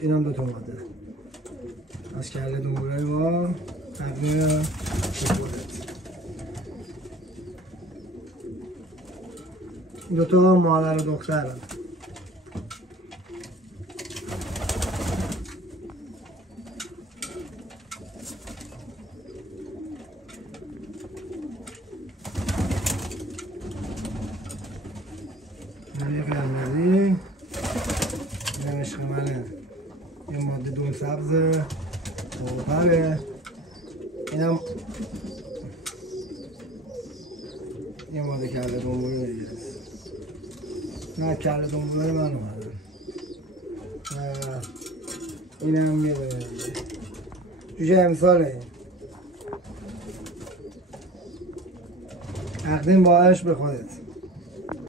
این هم 2 تا اومده از کله دنبالای ما تقریبا این 2 تا مادر و دختر هم. یه قرمزی این هم عشق منه یه ماده دون سبزه پره این هم یه ماده کله دنباله دیگه نه کله دنباله من اومدن این هم یه دونه جوجه امساله تقدیم با عشق به خودت